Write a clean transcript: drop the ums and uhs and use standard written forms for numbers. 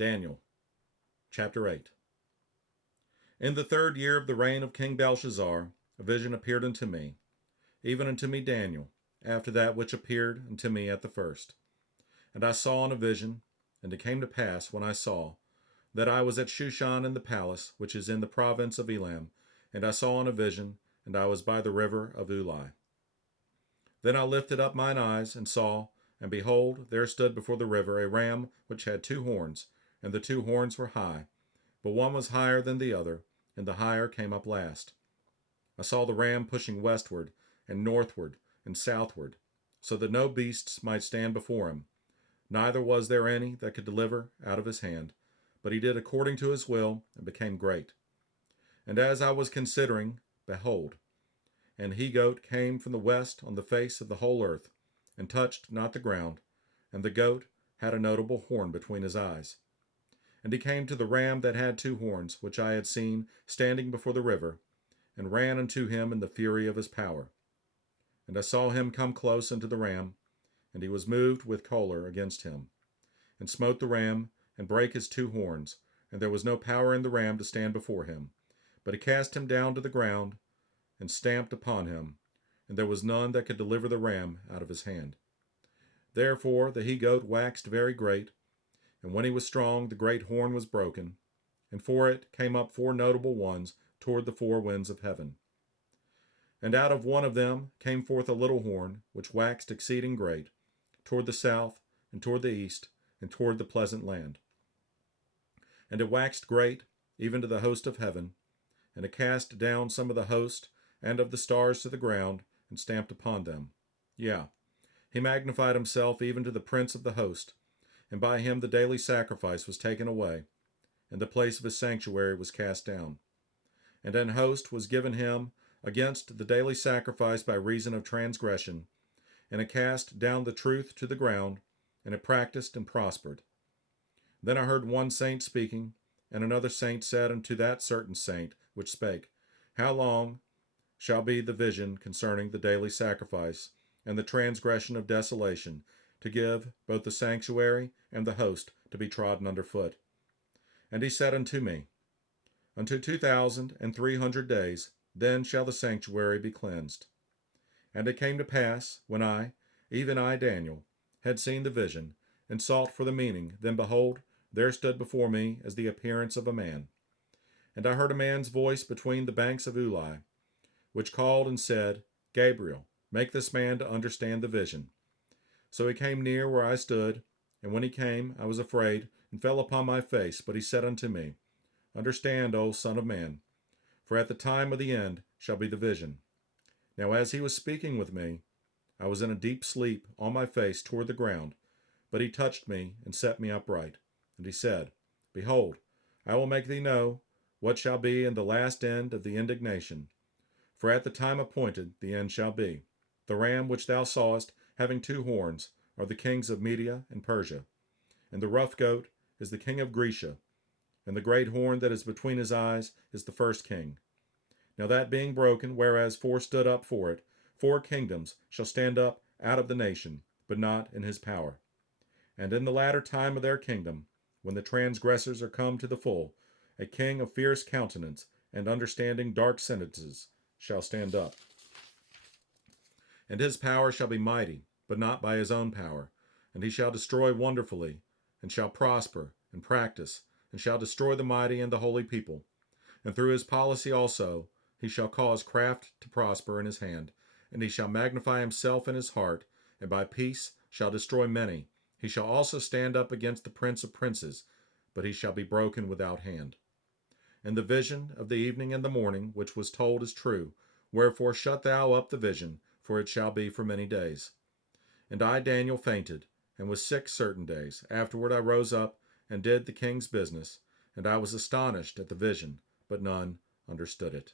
Daniel, chapter 8. In the 3rd year of the reign of King Belshazzar, a vision appeared unto me, even unto me Daniel, after that which appeared unto me at the first. And I saw in a vision, and it came to pass, when I saw, that I was at Shushan in the palace, which is in the province of Elam, and I saw in a vision, and I was by the river of Ulai. Then I lifted up mine eyes, and saw, and behold, there stood before the river a ram which had 2 horns, and the 2 horns were high, but one was higher than the other, and the higher came up last. I saw the ram pushing westward, and northward, and southward, so that no beasts might stand before him, neither was there any that could deliver out of his hand, but he did according to his will, and became great. And as I was considering, behold, an he-goat came from the west on the face of the whole earth, and touched not the ground, and the goat had a notable horn between his eyes. And he came to the ram that had 2 horns, which I had seen standing before the river, and ran unto him in the fury of his power. And I saw him come close unto the ram, and he was moved with choler against him, and smote the ram, and brake his 2 horns, and there was no power in the ram to stand before him. But he cast him down to the ground, and stamped upon him, and there was none that could deliver the ram out of his hand. Therefore the he-goat waxed very great, and when he was strong, the great horn was broken, and for it came up 4 notable ones toward the 4 winds of heaven. And out of one of them came forth a little horn, which waxed exceeding great, toward the south, and toward the east, and toward the pleasant land. And it waxed great, even to the host of heaven, and it cast down some of the host and of the stars to the ground, and stamped upon them. Yea, he magnified himself even to the prince of the host, and by him the daily sacrifice was taken away, and the place of his sanctuary was cast down. And an host was given him against the daily sacrifice by reason of transgression, and it cast down the truth to the ground, and it practiced and prospered. Then I heard one saint speaking, and another saint said unto that certain saint which spake, How long shall be the vision concerning the daily sacrifice, and the transgression of desolation, to give both the sanctuary and the host to be trodden under foot? And he said unto me, Unto 2,300 days, then shall the sanctuary be cleansed. And it came to pass, when I, even I Daniel, had seen the vision, and sought for the meaning, then behold, there stood before me as the appearance of a man. And I heard a man's voice between the banks of Ulai, which called and said, Gabriel, make this man to understand the vision. So he came near where I stood, and when he came, I was afraid, and fell upon my face. But he said unto me, Understand, O Son of Man, for at the time of the end shall be the vision. Now as he was speaking with me, I was in a deep sleep on my face toward the ground, but he touched me and set me upright. And he said, Behold, I will make thee know what shall be in the last end of the indignation. For at the time appointed the end shall be. The ram which thou sawest, having 2 horns, are the kings of Media and Persia. And the rough goat is the king of Grecia. And the great horn that is between his eyes is the first king. Now that being broken, whereas 4 stood up for it, 4 kingdoms shall stand up out of the nation, but not in his power. And in the latter time of their kingdom, when the transgressors are come to the full, a king of fierce countenance and understanding dark sentences shall stand up. And his power shall be mighty, but not by his own power. And he shall destroy wonderfully, and shall prosper, and practice, and shall destroy the mighty and the holy people. And through his policy also he shall cause craft to prosper in his hand, and he shall magnify himself in his heart, and by peace shall destroy many. He shall also stand up against the prince of princes, but he shall be broken without hand. And the vision of the evening and the morning, which was told, is true. Wherefore shut thou up the vision, for it shall be for many days. And I, Daniel, fainted, and was sick certain days. Afterward I rose up, and did the king's business, and I was astonished at the vision, but none understood it.